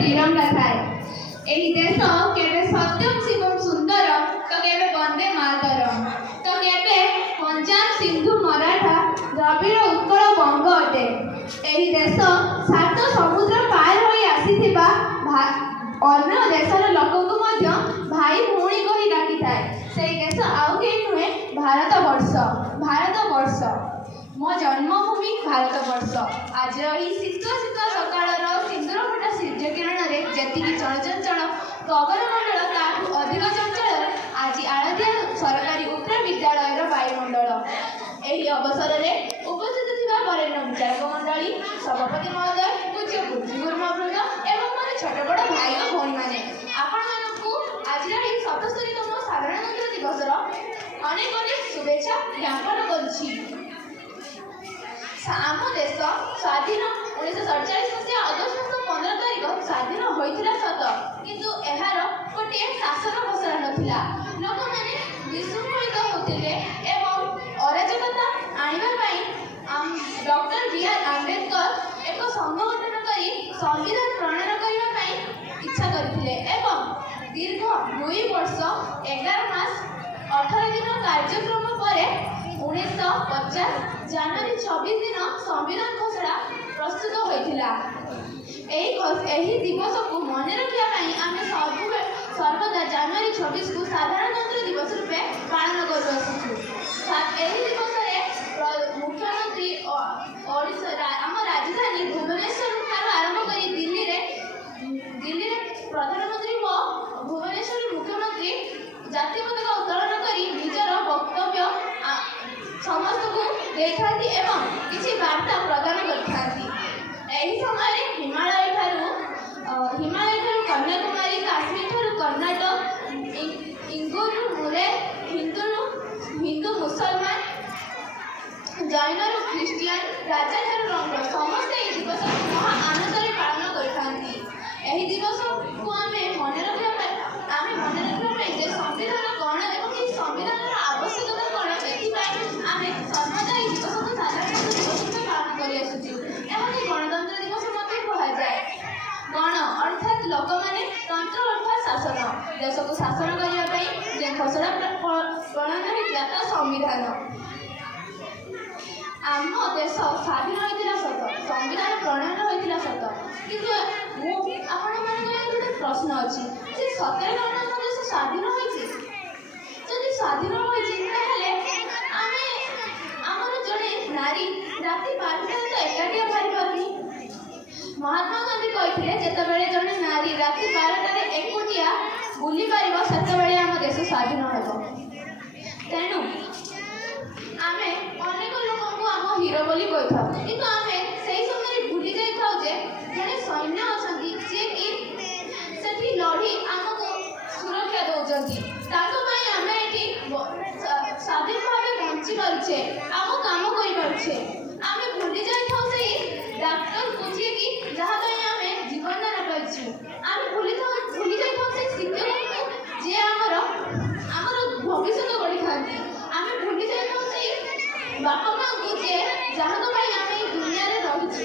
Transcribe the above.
तिरंगा थाए। एही देश केबे सत्यम शिवम सुंदर तो केबे वंदे मातरम तो केबे पंजाब सिंधु मराठा द्रविड़ उत्कल बंग अटे। एही देश सात समुद्र पार होई आसीथिबा अन्य देशर लोकକୁ ମଧ୍ୟ भाई भौणी कही डाकी थाए। सेई देश आउ केही नुहे भारत वर्ष। भारत वर्ष मो जन्मभूमि भारत वर्ष। आज यही शीतुआ शीतुआ सकाळर सिंदूर फटा सूर्य किरणरे जेतिकी चलचंचल पवन मंडल ताठू अधिक चंचल आज आराध्या सरकारी उच्च विद्यालयर वायुमंडल। एही अवसर में उपस्थित थिबा वरेण्य विचारक मंडली सभापति महोदय पूज्य गुरुमवृंद एवं मोर छोट बड़ भाई और भौणी माने आपण मानकु आज एही 77तम साधारणतंत्र दिवसर अनेक अनेक शुभेच्छा ज्ञापन करुछि। आम देश स्वाधीन 1947 मसीहा अगस्त 15 तारिख स्वाधीन होइथिला सत किंतु एहार गोटे शासन घोषणा नथिला। लोक माने विशृंखलित होतिले एवं अराजकता आनिबा पई डॉक्टर बी.आर. आंबेडकर एक संघ गठन करी संविधान प्रणयन करिबा पई इच्छा करथिले एवं दीर्घ 2 वर्ष 11 मास 18 दिन कार्यक्रम पर 1950 जनवरी 26 दिन संविधान घोषणा प्रस्तुत होइथिला। एही दिवस को मन रखिया पई आमे सर्वदा जनवरी 26 को साधारणतंत्र दिवस रूपे पालन करू आसुछु। एही दिवस रे मुख्यमंत्री ओडिशा आम राजधानी भुवनेश्वर ठार आरंभ करी दिल्ली रे प्रधानमंत्री व भुवनेश्वर मुख्यमंत्री जातीय पताका उत्तोलन करी निजर वक्तव्य समस्त को देखाती एवं किसी वार्ता प्रदान करथांती। एही समय हिमालय कन्याकुमारी काश्मीर ठारू कर्नाटक इंगुरु मुरे हिंदू मुसलमान जैन रु ख्रीस्टियान राजा ठारू रंग समस्त एही दिवस महा आनंद रे पालन करथांती। एही दिवस को आमे मन रखिया जे संविधान कौन एवं एही संविधानर आवश्यकता कौन एथिपाई आमे सर्वदा एही दिवस को साधारणतंत्र दिवस रूपे पालन करि आसुछु। एहाके गणतंत्र दिवस मध्ये कहा जाए। गण अर्थात लोक माने तंत्र अर्थात शासन देश को शासन करिया पई जे घोषणा प्रणयन होइतिला ता संविधान। आम देश स्वाधीन होइतिला सत संविधान प्रणयन होइतिला सत किंतु आपण मानक गोटे प्रश्न अछि जे सତରେ हम देश स्वाधीन होइछि जदि स्वाधीन होइछि ताहले आमे हमर जणे नारी राति 12 तो एकाटिया बाहरी पारुनी। महात्मा गांधी कहिथिले जेतेबेले जणे नारी राति 12 रे एकोटिया बुली पारिबो सेतेबेले हम देश स्वाधीन हेबो। तेनु आमे अनेक लोकଙ୍କୁ आम हीरो बोली कहिथाउ किंतु आमे सेही समय भूली जाई थाउ जे जणे सैन्य अछंती जे कि सेठी लढी हमको सुरक्षा दउचंती ताको पई आमे एठी स्वाधीन भावे बंची पारुछे आम काम करि पारुछे। आमे भूली जाई थाउ सेही डॉक्टर पूछे कि जहा पई आमे जीवन दान पाइछु। आमे भूली जाई थाउ से शिक्षक जे हमर भविष्य गढ़ी थांती। आमे भूली जाई थाउ से बापा मां को जे जहा को पई आमे दुनिया रे रहिछु।